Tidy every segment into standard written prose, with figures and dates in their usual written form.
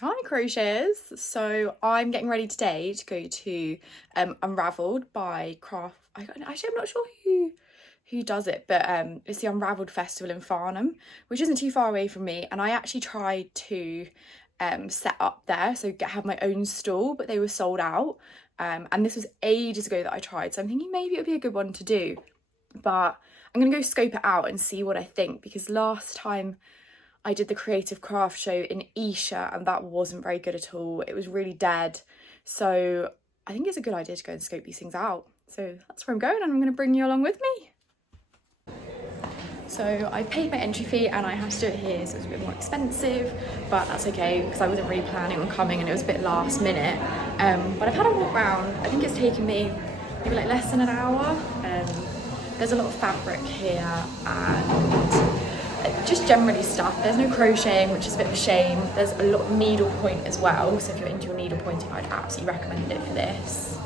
Hi crocheters. So I'm getting ready today to go to Unraveled by Craft. Actually, I'm not sure who does it, but it's the Unraveled festival in Farnham, which isn't too far away from me. And I actually tried to set up there, so have my own stall, but they were sold out. And this was ages ago that I tried, so I'm thinking maybe it would be a good one to do. But I'm gonna go scope it out and see what I think, because last time I did the creative craft show in Esher and that wasn't very good at all. It was really dead. So I think it's a good idea to go and scope these things out. So that's where I'm going, and I'm going to bring you along with me. So I paid my entry fee and I had to do it here, so it was a bit more expensive, but that's okay because I wasn't really planning on coming and it was a bit last minute. But I've had a walk around. I think it's taken me maybe like less than an hour. There's a lot of fabric here and just generally stuff. There's no crocheting, which is a bit of a shame. There's a lot of needlepoint as well, so if you're into your needlepointing, I'd absolutely recommend it for this.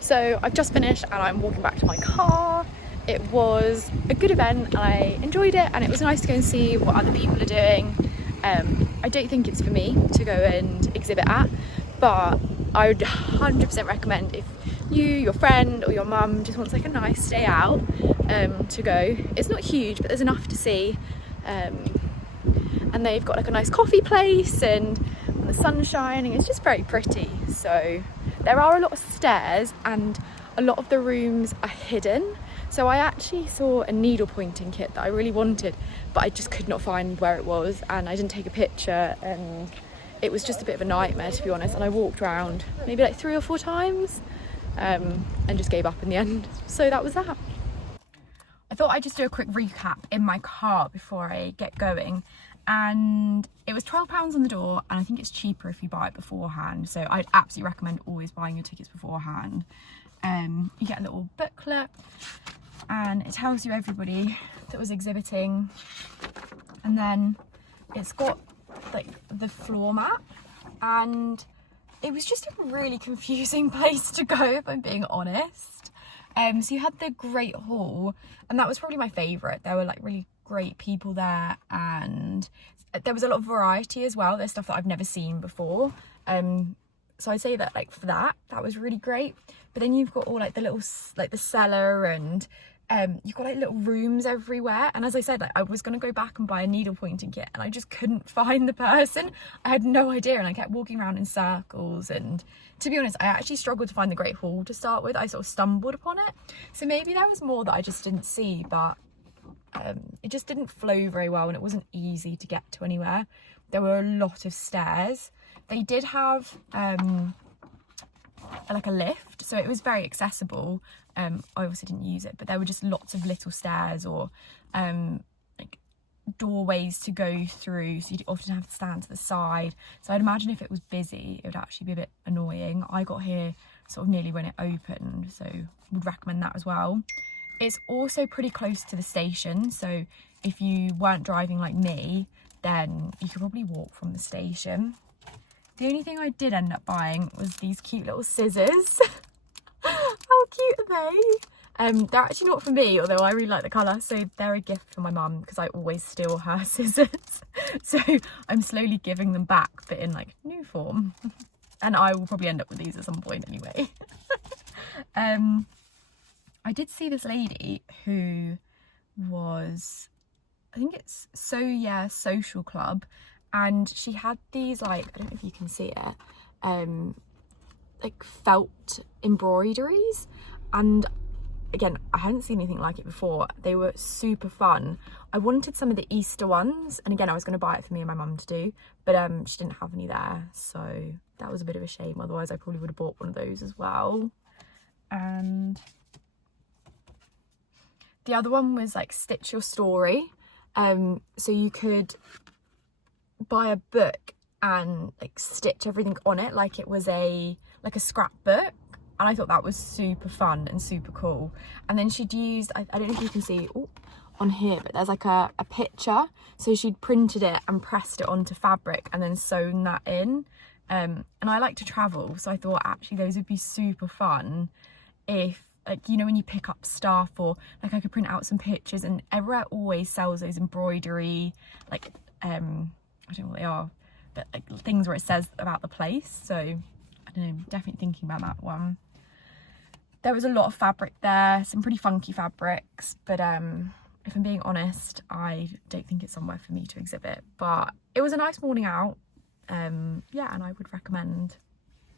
So I've just finished and I'm walking back to my car. It was a good event and I enjoyed it, and it was nice to go and see what other people are doing. I don't think it's for me to go and exhibit at, but I would 100% recommend if you, your friend or your mum just wants like a nice day out to go. It's not huge, but there's enough to see. And they've got like a nice coffee place and the sun's shining. It's just very pretty. So there are a lot of stairs and a lot of the rooms are hidden. So I actually saw a needle pointing kit that I really wanted, but I just could not find where it was, and I didn't take a picture, and it was just a bit of a nightmare, to be honest. And I walked around maybe like 3 or 4 times and just gave up in the end. So that was that. I thought I'd just do a quick recap in my car before I get going. And it was £12 on the door, and I think it's cheaper if you buy it beforehand. So I'd absolutely recommend always buying your tickets beforehand. You get a little booklet and it tells you everybody that was exhibiting, and then it's got like the floor map, and it was just a really confusing place to go, if I'm being honest. So you had the Great Hall, and that was probably my favourite. There were like really great people there, and there was a lot of variety as well. There's stuff that I've never seen before. So I'd say that like for that was really great. But then you've got all like the little, like the cellar, and you've got like little rooms everywhere. And as I said, like I was going to go back and buy a needle pointing kit, and I just couldn't find the person. I had no idea, and I kept walking around in circles. And to be honest, I actually struggled to find the Great Hall to start with. I sort of stumbled upon it. So maybe there was more that I just didn't see, but it just didn't flow very well, and it wasn't easy to get to anywhere. There were a lot of stairs. They did have like a lift, so it was very accessible. I obviously didn't use it, but there were just lots of little stairs or like doorways to go through, so you'd often have to stand to the side. So I'd imagine if it was busy, it would actually be a bit annoying. I got here sort of nearly when it opened, so would recommend that as well. It's also pretty close to the station, so if you weren't driving like me, then you could probably walk from the station. The only thing I did end up buying was these cute little scissors. How cute are they? They're actually not for me, although I really like the colour, so they're a gift for my mum because I always steal her scissors. So I'm slowly giving them back, but in like new form. And I will probably end up with these at some point anyway. I did see this lady who was, I think it's So Yeah Social Club, and she had these, like, I don't know if you can see it, like felt embroideries, and again, I hadn't seen anything like it before. They were super fun. I wanted some of the Easter ones, and again, I was going to buy it for me and my mum to do, but she didn't have any there, so that was a bit of a shame. Otherwise I probably would have bought one of those as well. And the other one was like Stitch Your Story. So you could buy a book and like stitch everything on it like it was a scrapbook, and I thought that was super fun and super cool. And then she'd used, I don't know if you can see on here, but there's like a picture, so she'd printed it and pressed it onto fabric and then sewn that in. And I like to travel, so I thought actually those would be super fun if, like, you know, when you pick up stuff, or like I could print out some pictures, and everywhere always sells those embroidery, like I don't know what they are, but like things where it says about the place. So I don't know, definitely thinking about that one. There was a lot of fabric there, some pretty funky fabrics, but if I'm being honest, I don't think it's somewhere for me to exhibit, but it was a nice morning out. Yeah, and I would recommend